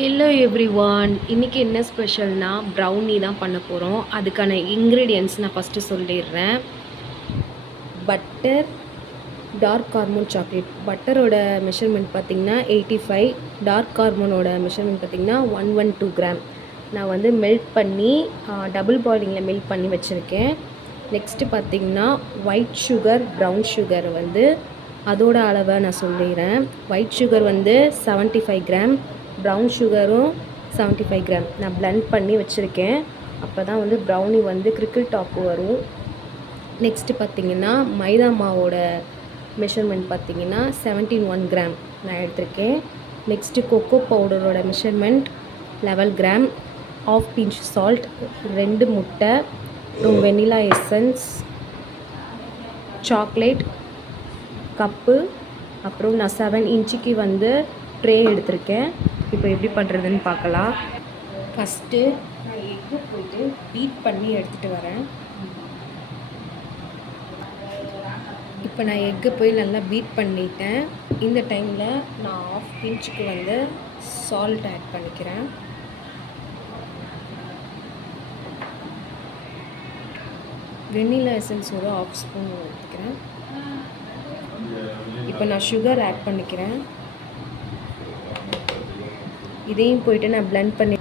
Hello everyone, இன்றைக்கி என்ன ஸ்பெஷல்னா brownie தான் பண்ண போகிறோம். அதுக்கான இன்க்ரீடியன்ட்ஸ் நான் ஃபஸ்ட்டு சொல்லிடுறேன். பட்டர், டார்க் ஹார்மோன் சாக்லேட். பட்டரோட மெஷர்மெண்ட் பார்த்திங்கன்னா 85, டார்க் ஹார்மோனோட மெஷர்மெண்ட் பார்த்திங்கன்னா 112 கிராம். நான் வந்து மெல்ட் பண்ணி டபுள் பாயிலிங்கில் மெல்ட் பண்ணி வச்சுருக்கேன். நெக்ஸ்ட்டு பார்த்திங்கன்னா ஒயிட் சுகர், ப்ரௌன் சுகர் வந்து அதோட அளவை நான் சொல்லிடுறேன். ஒயிட் சுகர் வந்து 75 கிராம், ப்ரௌன் சுகரும் 75 கிராம் நான் பிளெண்ட் பண்ணி வச்சுருக்கேன். அப்போ தான் வந்து ப்ரௌனி வந்து கிரிக்கிள் டாப்பு வரும். நெக்ஸ்ட்டு பார்த்திங்கன்னா மைதா மாவோட மெஷர்மெண்ட் பார்த்திங்கன்னா 71 கிராம் நான் எடுத்திருக்கேன். நெக்ஸ்ட்டு கொக்கோ பவுடரோட measurement 11 gram, half pinch salt, 2 முட்டை, அப்புறம் வெனிலா எசன்ஸ், சாக்லேட் கப்பு, அப்புறம் நான் 7 இன்ச்சுக்கு வந்து ட்ரே எடுத்திருக்கேன். இப்போ எப்படி பண்ணுறதுன்னு பார்க்கலாம். ஃபஸ்ட்டு நான் எக்கு போய்ட்டு பீட் பண்ணி எடுத்துகிட்டு வரேன். இப்போ நான் எக்கு போய் நல்லா பீட் பண்ணிட்டேன். இந்த டைமில் நான் ஆஃப் பிஞ்சுக்கு வந்து சால்ட் ஆட் பண்ணிக்கிறேன். வெனிலா எசன்ஸ் ஒரு ஆஃப் ஸ்பூன் எடுத்துக்கிறேன். இப்போ நான் சுகர் ஆட் பண்ணிக்கிறேன். இதையும் போய்ட்டு நான் பிளெண்ட் பண்ணி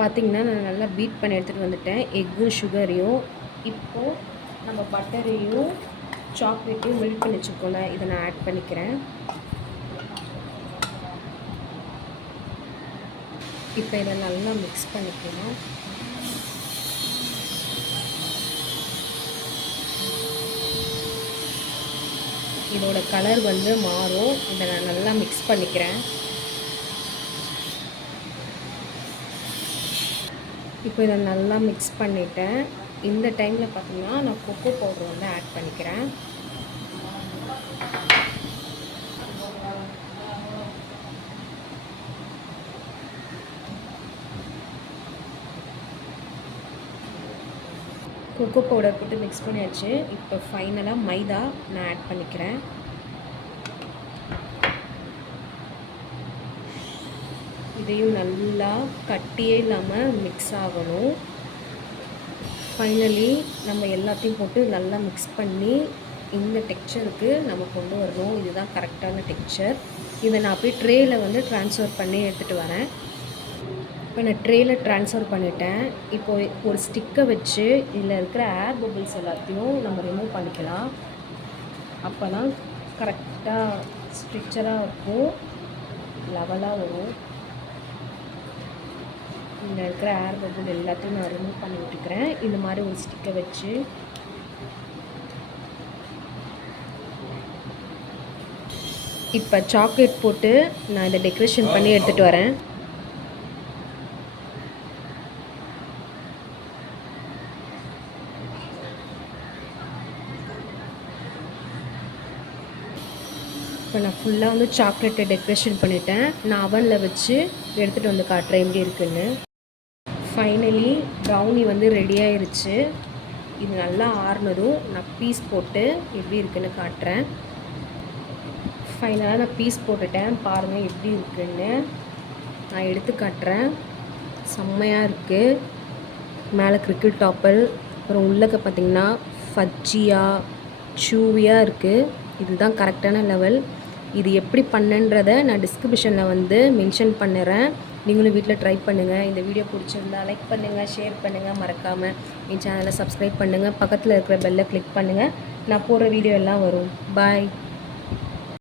பார்த்திங்கன்னா நான் நல்லா பீட் பண்ணி எடுத்துகிட்டு வந்துட்டேன் எக்கும் சுகரையும். இப்போது நம்ம பட்டரையும் சாக்லேட்டையும் மெல்ட் பண்ணி வச்சுக்கோங்க, இதை நான் ஆட் பண்ணிக்கிறேன். இப்போ இதை நல்லா மிக்ஸ் பண்ணிக்கலாம். இதோட கலர் வந்து மாறும். இதை நான் நல்லா மிக்ஸ் பண்ணிக்கிறேன். இப்போ இதை நல்லா மிக்ஸ் பண்ணிவிட்டேன். இந்த டைமில் பார்த்திங்கன்னா நான் கொக்கோ பவுடர் வந்து ஆட் பண்ணிக்கிறேன். கொக்கோ பவுடர் போட்டு மிக்ஸ் பண்ணியாச்சு. இப்போ ஃபைனலாக மைதா நான் ஆட் பண்ணிக்கிறேன். இதையும் நல்லா கட்டியே இல்லாமல் மிக்ஸ் ஆகணும். ஃபைனலி நம்ம எல்லாத்தையும் போட்டு நல்லா மிக்ஸ் பண்ணி இந்த டெக்ஸ்சருக்கு நம்ம கொண்டு வரணும். இதுதான் கரெக்டான டெக்ஸ்சர். இதை நான் போய் ட்ரேயில் வந்து ட்ரான்ஸ்ஃபர் பண்ணி எடுத்துகிட்டு வரேன். இப்போ நான் ட்ரேயில் ட்ரான்ஸ்ஃபர் பண்ணிட்டேன். இப்போது ஒரு ஸ்டிக்கை வச்சு இதில் இருக்கிற ஏர் பபிள்ஸ் எல்லாத்தையும் நம்ம ரிமூவ் பண்ணிக்கலாம். அப்போ தான் கரெக்டாக ஸ்ட்ரிக்சராக இருக்கும், லெவலாக வரும். இதில் இருக்கிற ஏர் பபிள் எல்லாத்தையும் நான் ரிமூவ் பண்ணி விட்டுக்கிறேன். இந்த மாதிரி ஒரு ஸ்டிக்கை வச்சு இப்போ சாக்லேட் போட்டு நான் இதை டெக்கரேஷன் பண்ணி எடுத்துகிட்டு வரேன். இப்போ நான் ஃபுல்லாக வந்து சாக்லேட்டை டெக்கரேஷன் பண்ணிட்டேன். நான் அவனில் வச்சு எடுத்துகிட்டு வந்து காட்டுறேன் எப்படி இருக்குன்னு. ஃபைனலி ப்ரௌனி வந்து ரெடி ஆயிடுச்சு. இது நல்லா ஆறுனதும் நான் பீஸ் போட்டு எப்படி இருக்குன்னு காட்டுறேன். ஃபைனலாக நான் பீஸ் போட்டுட்டேன். பாருங்கள் எப்படி இருக்குன்னு நான் எடுத்து காட்டுறேன். செம்மையாக இருக்குது. மேலே கிரிக்கிள் டாப்பல், அப்புறம் உள்ளக்க பார்த்திங்கன்னா ஃபஜ்ஜியாக சூவியாக இருக்குது. இதுதான் கரெக்டான லெவல். இது எப்படி பண்ணன்றதை நான் டிஸ்கிரிப்ஷனில் வந்து மென்ஷன் பண்ணுறேன். நீங்களும் வீட்டில் ட்ரை பண்ணுங்கள். இந்த வீடியோ பிடிச்சிருந்தா லைக் பண்ணுங்கள், ஷேர் பண்ணுங்கள், மறக்காமல் என் சேனலை சப்ஸ்கிரைப் பண்ணுங்கள். பக்கத்தில் இருக்கிற பெல்லை கிளிக் பண்ணுங்கள். நான் போடுற வீடியோ எல்லாம் வரும். பாய்.